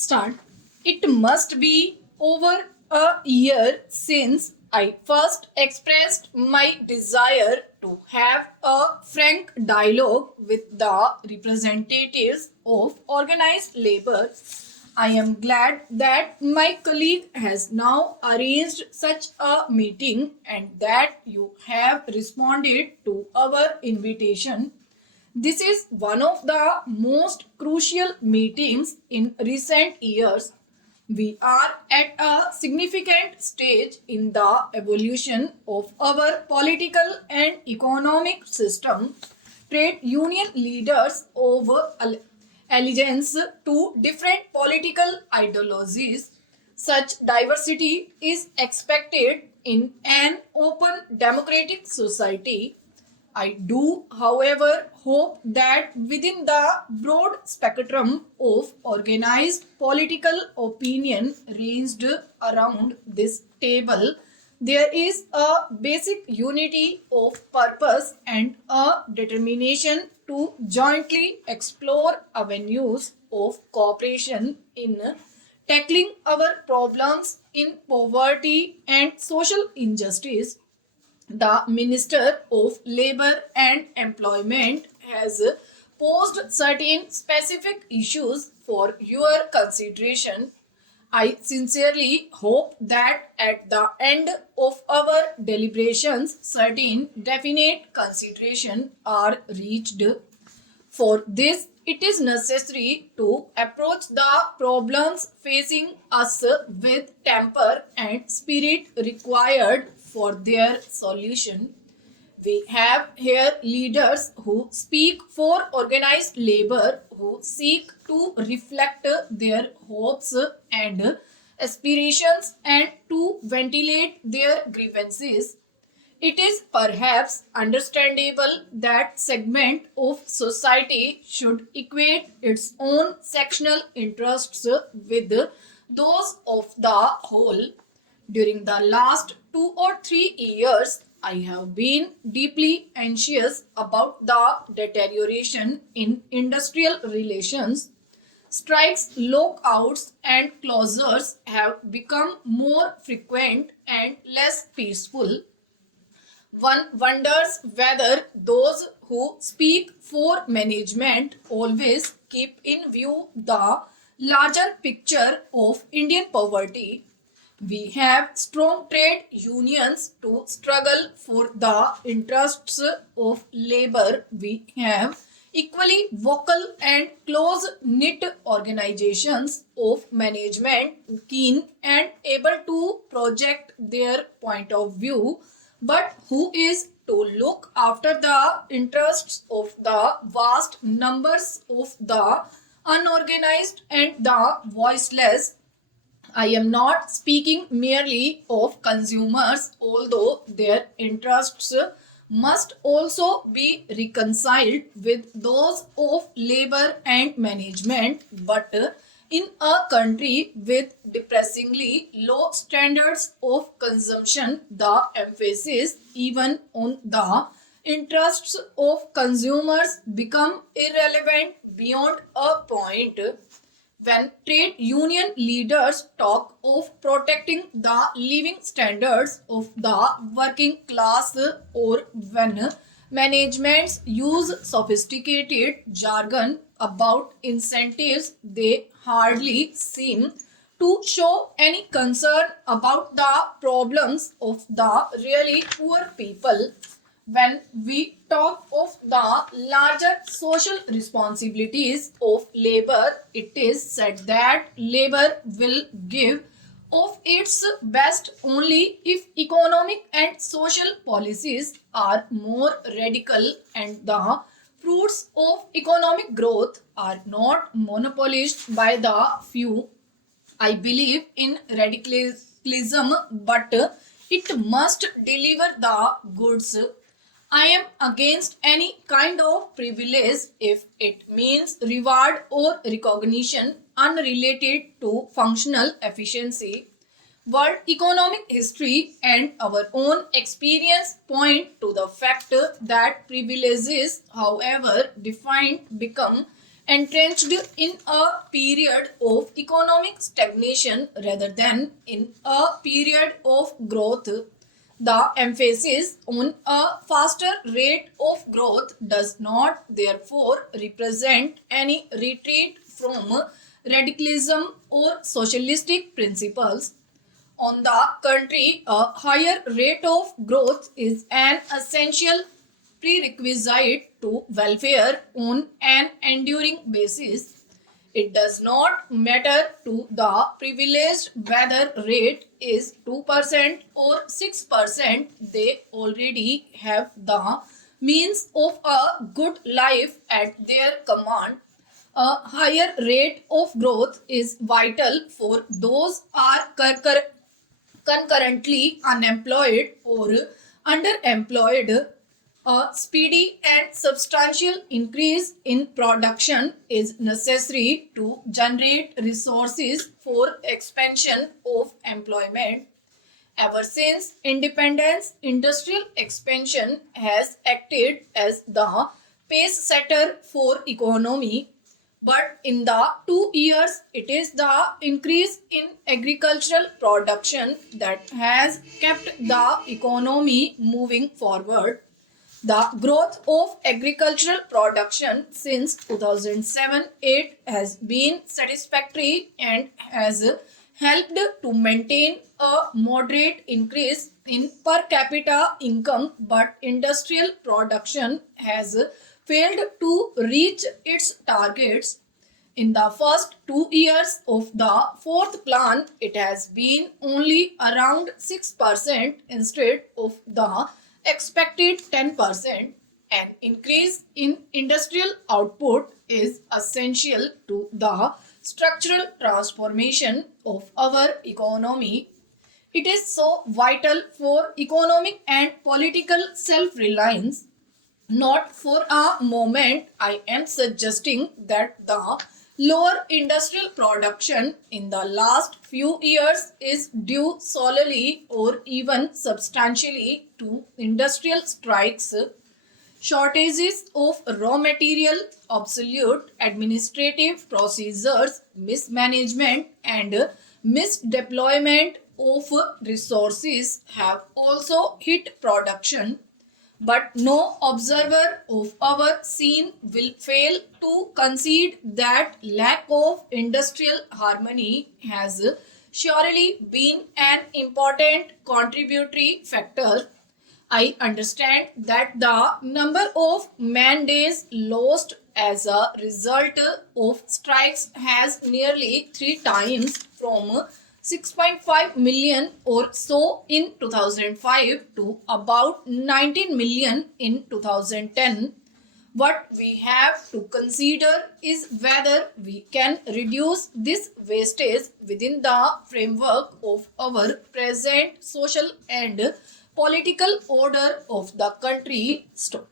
start. It must be over a year since I first expressed my desire to have a frank dialogue with the representatives of organized labor. I am glad that my colleague has now arranged such a meeting and that you have responded to our invitation. This is one of the most crucial meetings in recent years. We are at a significant stage in the evolution of our political and economic system. Trade union leaders of allegiance to different political ideologies. Such diversity is expected in an open democratic society. I do, however, hope that within the broad spectrum of organized political opinion ranged around this table, there is a basic unity of purpose and a determination to jointly explore avenues of cooperation in tackling our problems in poverty and social injustice. The Minister of Labour and Employment has posed certain specific issues for your consideration. I sincerely hope that at the end of our deliberations, certain definite consideration are reached. For this, it is necessary to approach the problems facing us with temper and spirit required for their solution. We have here leaders who speak for organized labor, who seek to reflect their hopes and aspirations and to ventilate their grievances. It is perhaps understandable that segment of society should equate its own sectional interests with those of the whole. During the last 2 or 3 years, I have been deeply anxious about the deterioration in industrial relations. Strikes, lockouts, and closures have become more frequent and less peaceful. One wonders whether those who speak for management always keep in view the larger picture of Indian poverty. We have strong trade unions to struggle for the interests of labor. We have equally vocal and close knit organizations of management keen and able to project their point of view, but who is to look after the interests of the vast numbers of the unorganized and the voiceless. I am not speaking merely of consumers, although their interests must also be reconciled with those of labor and management. But in a country with depressingly low standards of consumption, the emphasis even on the interests of consumers become irrelevant beyond a point. When trade union leaders talk of protecting the living standards of the working class, or when managements use sophisticated jargon about incentives, they hardly seem to show any concern about the problems of the really poor people. When we talk of the larger social responsibilities of labor, it is said that labor will give of its best only if economic and social policies are more radical and the fruits of economic growth are not monopolized by the few. I believe in radicalism, but it must deliver the goods. I am against any kind of privilege if it means reward or recognition unrelated to functional efficiency. World economic history and our own experience point to the fact that privileges, however defined, become entrenched in a period of economic stagnation rather than in a period of growth. The emphasis on a faster rate of growth does not therefore represent any retreat from radicalism or socialistic principles. On the contrary, a higher rate of growth is an essential prerequisite to welfare on an enduring basis. It does not matter to the privileged whether rate is 2% or 6%, they already have the means of a good life at their command. A higher rate of growth is vital for those are concurrently unemployed or underemployed. A speedy and substantial increase in production is necessary to generate resources for expansion of employment. Ever since independence, industrial expansion has acted as the pace setter for economy. But in the 2 years, it is the increase in agricultural production that has kept the economy moving forward. The growth of agricultural production since 2007-8 has been satisfactory and has helped to maintain a moderate increase in per capita income, but industrial production has failed to reach its targets. In the first 2 years of the fourth plan, it has been only around 6% instead of the expected 10%. An increase in industrial output is essential to the structural transformation of our economy. It is so vital for economic and political self reliance. Not for a moment I am suggesting that the lower industrial production in the last few years is due solely or even substantially to industrial strikes, shortages of raw material, obsolete administrative procedures, mismanagement, and misdeployment of resources have also hit production. But no observer of our scene will fail to concede that lack of industrial harmony has surely been an important contributory factor. I understand that the number of man days lost as a result of strikes has nearly three times from 6.5 million or so in 2005 to about 19 million in 2010. What we have to consider is whether we can reduce this wastage within the framework of our present social and political order of the country. Stop.